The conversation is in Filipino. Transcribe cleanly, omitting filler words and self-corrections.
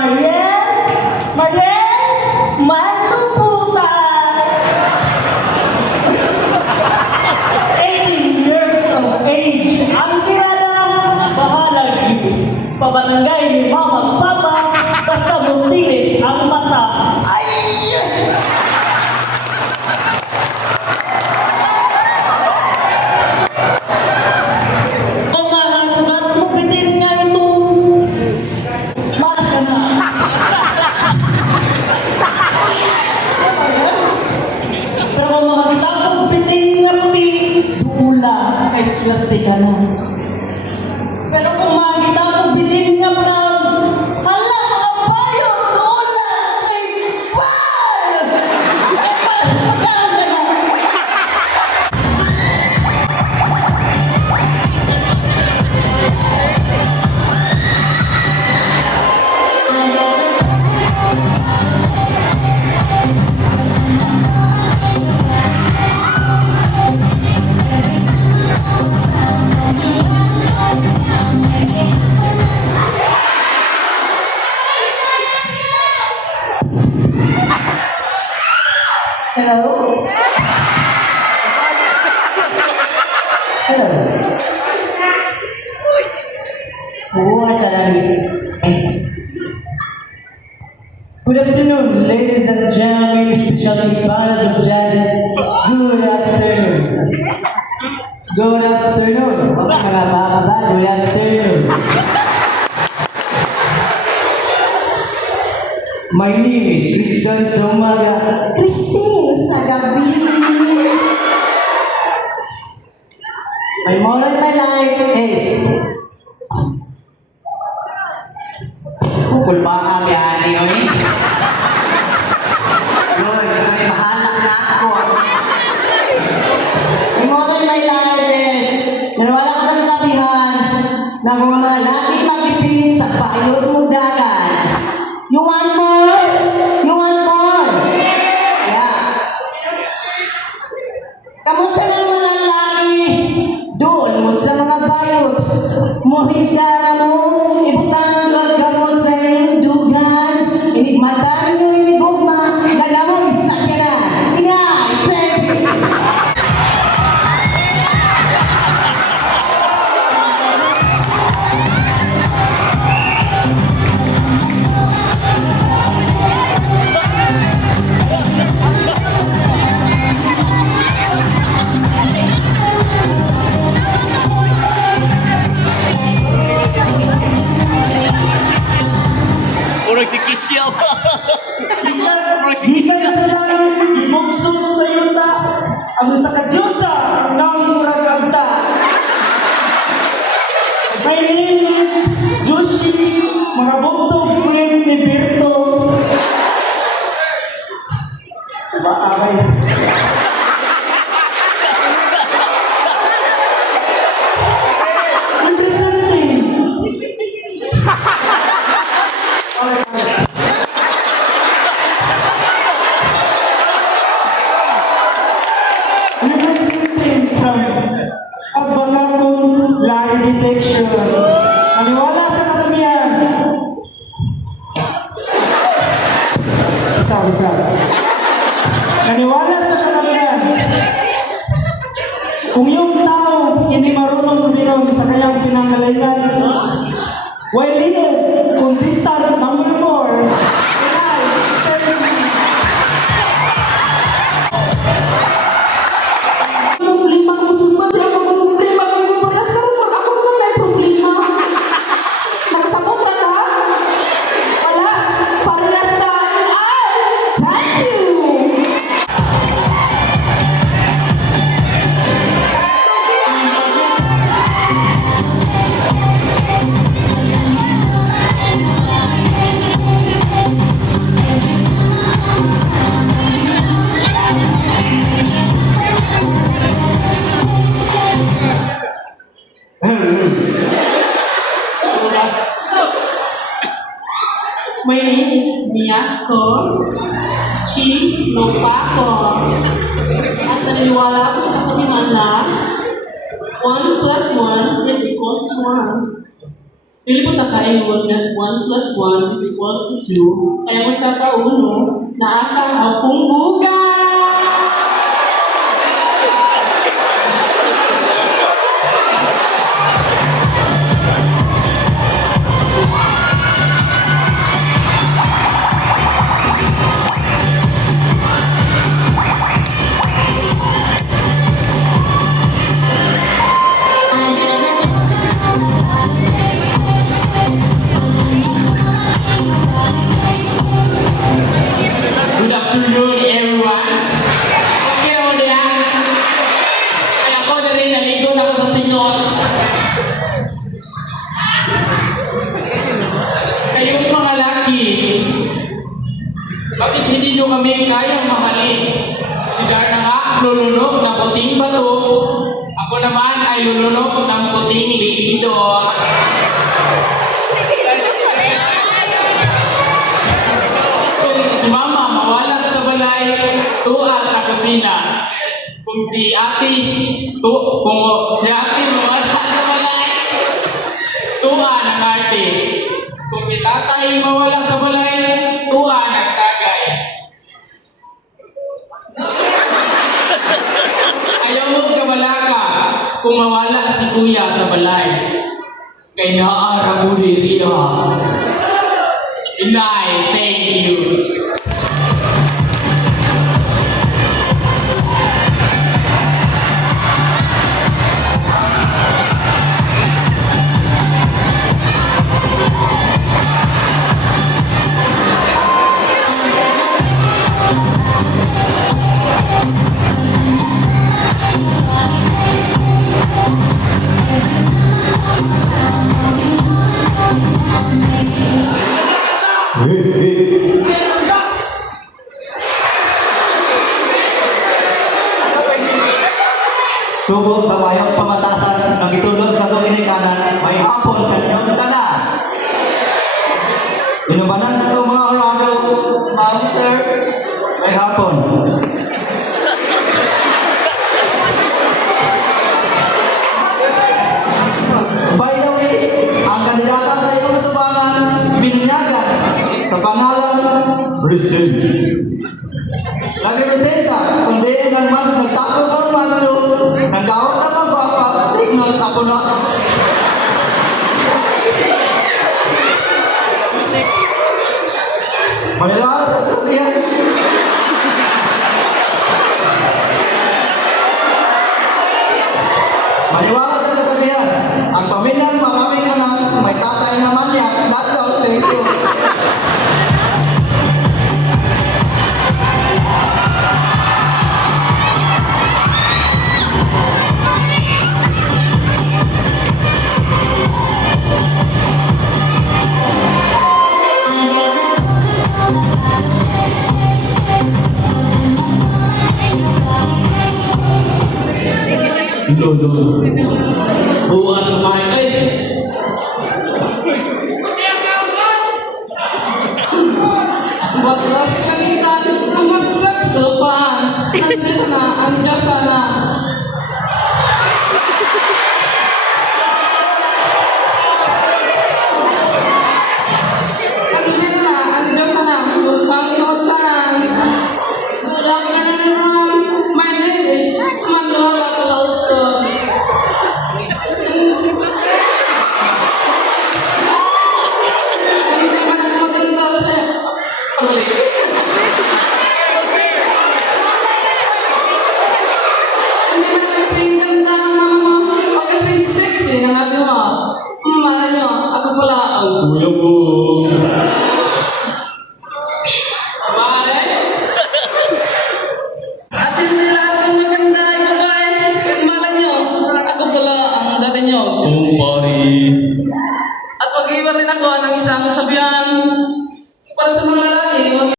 Mariel! Mariel! Maluputan! 18 years of age. Ang kirana, bahalag pabarangay ni Mama Papa, basta muntilit ang mata. Ay! Kung makasugat mo, bitin nga itong mas ka na. Pero kung makakita mo, bitin nga puti, dula ay swerte ka na. Pero kung makakita mo, bitin nga brown, hala mga bayo, dula kay Bal! Magkaan ka na. Hello? Hello? Oo, good afternoon, ladies and gentlemen, especially panels of judges. Good afternoon. Good afternoon. Okay, mga baba, good afternoon. My name is Christian Somaga. Christine Sagabi. My motto in my life is Kukul ba kami ani oy? Lord, kami mahalak na ako. My motto in my life is nanawala ko sa kasabihan na kung mga lalaki makipit sa bayot mo dagan. You want more? You want more? Yeah. Kamusta ng mga lalaki? Doon mo sa mga bayot. Muhigdara mo, ibutang ang gamot sa iyong dugan. Inigmatan mo yung igugma, nalamang isakyanan. Inaitip! Urang si Kisyaw. Urang si Di ka na Kisyaw. sa langit, ibugsong sa yuta. Ang sa kadyosa, ng muragagta. My name is Joshi, mga buntong friend ni Berto. Diba, Abay? Representing. Representing from Agbagakong Lie Detection. Maniwala sa kasabihan. Isa. Maniwala sa kasabihan. Kung yung tao hindi marunong uminom sa kanyang pinanggalingan, while here, contestant number 4, problema ko sumpa siya ako problema kay mo parehas karon wag ako na may problema nakasabot ra ka wala parehas ta ay thank you My name is Miasko Chi Lopako. At naniniwala ako sa kasabihan na 1 plus 1 is equals to 1. Pili po takain mo nga 1 plus 1 is equals to 2. Kaya mo siya kauno na asa akong buga! Good afternoon, everyone. Okay na mo diya? Ay ako na rin, naligo na ako sa Senyor. Kayong mga laki, bakit hindi nyo kami kayang mahalin? Si Darna nga, lulunok na puting bato. Ako naman ay lulunok ng puting likido. Si Mama mawala sa balay, tuwa sa kusina. Kung si ate mawala sa balay, tuwa ng arte. Kung si tatay mawala sa balay, tuwa ng tagay. Ayaw mo kabalaka kung mawala si kuya sa balay. Kay naara mo diriya. Inay, thank you. Subo sa bayang pamatasan ng itulog sa Dominikanan, may hapon kanyon tala. Inubanan sa itong mga orado, ma'am sir, may hapon. By the way, ang kandidata sa iyong katubangan, bininyagan sa pangalan President. Nagrepresenta, kundi ang nagtapos ang manso, nagkaot na mga papa, take note ako na. Maniwala sa sabihan. Maniwala sa kasabihan. Ang pamilyang maraming anak, may tatay na manyak. That's all. Thank you. Lolo. Bukas sa bahay. Ay! Baklas kalitan, umagsak sa lupaan. Nandito na ang Diyos sana. Nandito na ang Diyos sana. Bukang kotan. Good afternoon, everyone. My name is Manuela Plauto. Hindi ka na maganda sa pabalik. Hindi ba na kasing ganda ng mama mo o kasing sexy ng ate mo? Malay nyo, ako pala ang kuya mo.